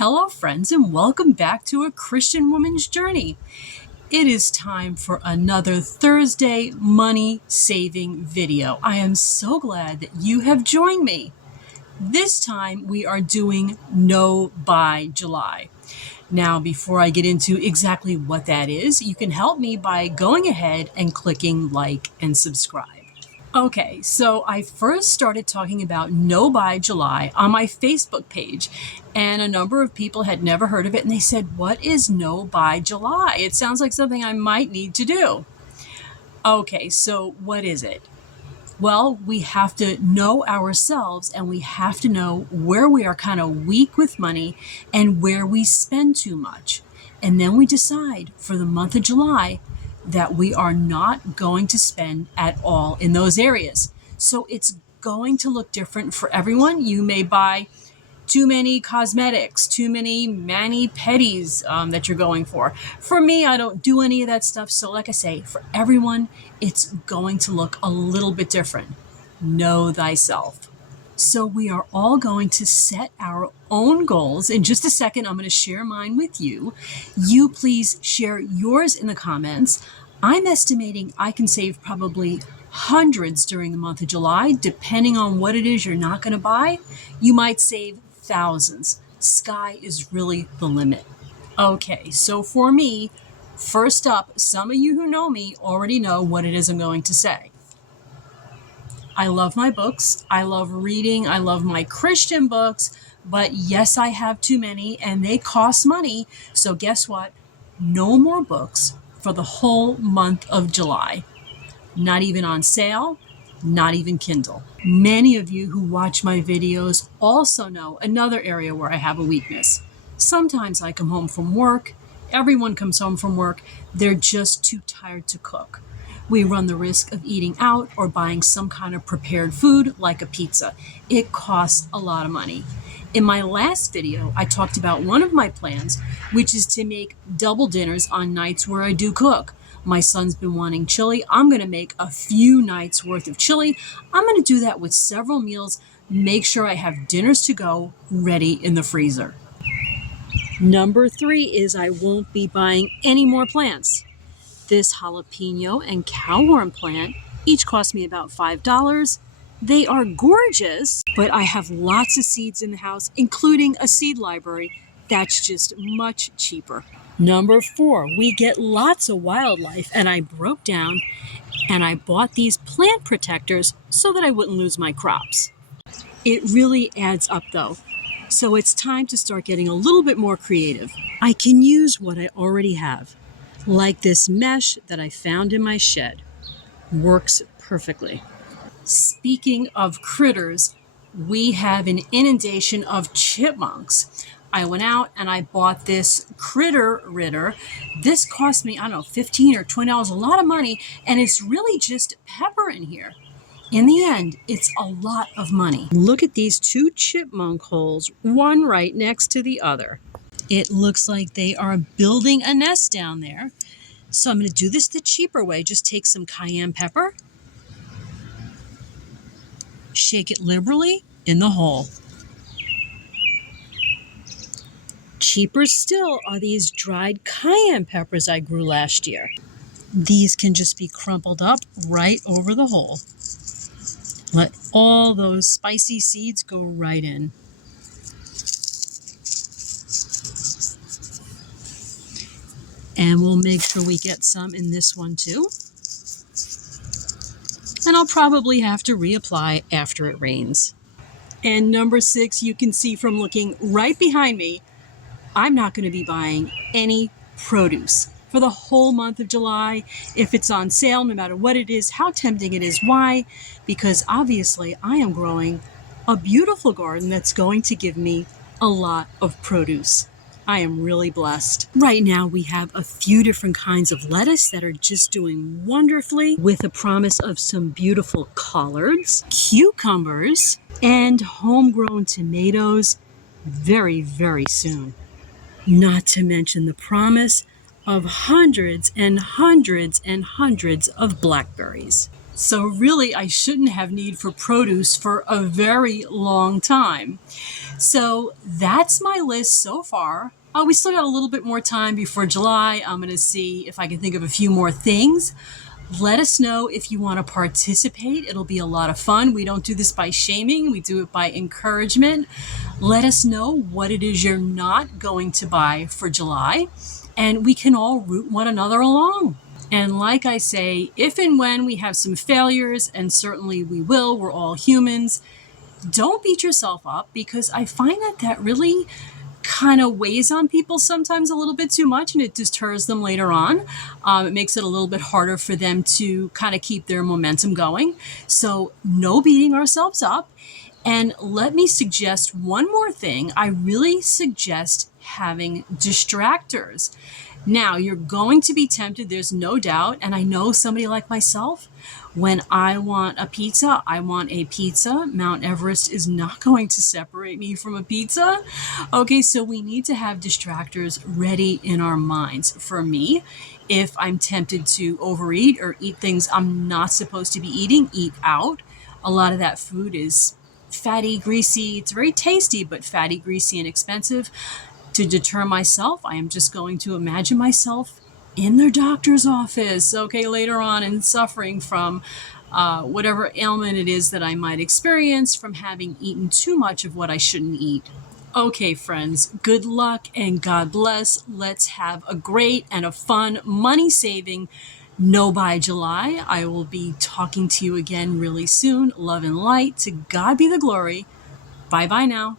Hello, friends, and welcome back to A Christian Woman's Journey. It is time for another Thursday money saving video. I am so glad that you have joined me. This time we are doing No Buy July. Now, before I get into exactly what that is, you can help me by going ahead and clicking like and subscribe. Okay, so I first started talking about No Buy July on my Facebook page, and a number of people had never heard of it, and they said, "What is No Buy July? It sounds like something I might need to do." Okay, so what is it? Well, we have to know ourselves, and we have to know where we are kind of weak with money and where we spend too much. And then we decide for the month of July that we are not going to spend at all in those areas. So it's going to look different for everyone. You may buy too many cosmetics, too many mani-pedis that you're going for. For me, I don't do any of that stuff. So like I say, for everyone, it's going to look a little bit different. Know thyself. So we are all going to set our own goals. In just a second, I'm going to share mine with you. You please share yours in the comments. I'm estimating I can save probably hundreds during the month of July, depending on what it is you're not going to buy. You might save thousands. Sky is really the limit. Okay, so for me, first up, some of you who know me already know what it is I'm going to say. I love my books. I love reading. I love my Christian books. But yes, I have too many and they cost money. So guess what? No more books for the whole month of July. Not even on sale, not even Kindle. Many of you who watch my videos also know another area where I have a weakness. Sometimes I come home from work. Everyone comes home from work. They're just too tired to cook. We run the risk of eating out or buying some kind of prepared food like a pizza. It costs a lot of money. In my last video, I talked about one of my plans, which is to make double dinners on nights where I do cook. My son's been wanting chili. I'm going to make a few nights worth of chili. I'm going to do that with several meals. Make sure I have dinners to go ready in the freezer. Number 3 is I won't be buying any more plants. This jalapeno and cowworm plant each cost me about $5. They are gorgeous, but I have lots of seeds in the house, including a seed library. That's just much cheaper. Number 4, we get lots of wildlife, and I broke down and I bought these plant protectors so that I wouldn't lose my crops. It really adds up though. So it's time to start getting a little bit more creative. I can use what I already have, like this mesh that I found in my shed. Works perfectly. Speaking of critters, we have an inundation of chipmunks. I went out and I bought this critter ritter. This cost me, I don't know, $15 or $20, a lot of money, and it's really just pepper in here. In the end, it's a lot of money. Look at these 2 chipmunk holes, one right next to the other. It looks like they are building a nest down there. So I'm going to do this the cheaper way. Just take some cayenne pepper, shake it liberally in the hole. Cheaper still are these dried cayenne peppers I grew last year. These can just be crumpled up right over the hole. Let all those spicy seeds go right in. And we'll make sure we get some in this one too. And I'll probably have to reapply after it rains. And number 6, you can see from looking right behind me, I'm not going to be buying any produce for the whole month of July. If it's on sale, no matter what it is, how tempting it is. Why? Because obviously I am growing a beautiful garden that's going to give me a lot of produce. I am really blessed. Right now we have a few different kinds of lettuce that are just doing wonderfully, with a promise of some beautiful collards, cucumbers, and homegrown tomatoes very, very soon. Not to mention the promise of hundreds and hundreds and hundreds of blackberries. So really, I shouldn't have need for produce for a very long time. So that's my list so far. We still got a little bit more time before July. I'm going to see if I can think of a few more things. Let us know if you want to participate. It'll be a lot of fun. We don't do this by shaming, we do it by encouragement. Let us know what it is you're not going to buy for July, and we can all root one another along. And like I say, if and when we have some failures, and certainly we will, we're all humans, don't beat yourself up, because I find that that really kind of weighs on people sometimes a little bit too much, and it deters them later on. It makes it a little bit harder for them to kind of keep their momentum going. So no beating ourselves up. And let me suggest one more thing. I really suggest having distractors. Now, you're going to be tempted, there's no doubt, and I know somebody like myself, when I want a pizza, I want a pizza. Mount Everest is not going to separate me from a pizza. Okay, so we need to have distractors ready in our minds. For me, if I'm tempted to overeat or eat things I'm not supposed to be eating, eat out. A lot of that food is fatty, greasy. It's very tasty, but fatty, greasy, and expensive. To deter myself, I am just going to imagine myself in their doctor's office, okay, later on, and suffering from whatever ailment it is that I might experience from having eaten too much of what I shouldn't eat. Okay, friends, good luck and God bless. Let's have a great and a fun money-saving No Buy July. I will be talking to you again really soon. Love and light. To God be the glory. Bye-bye now.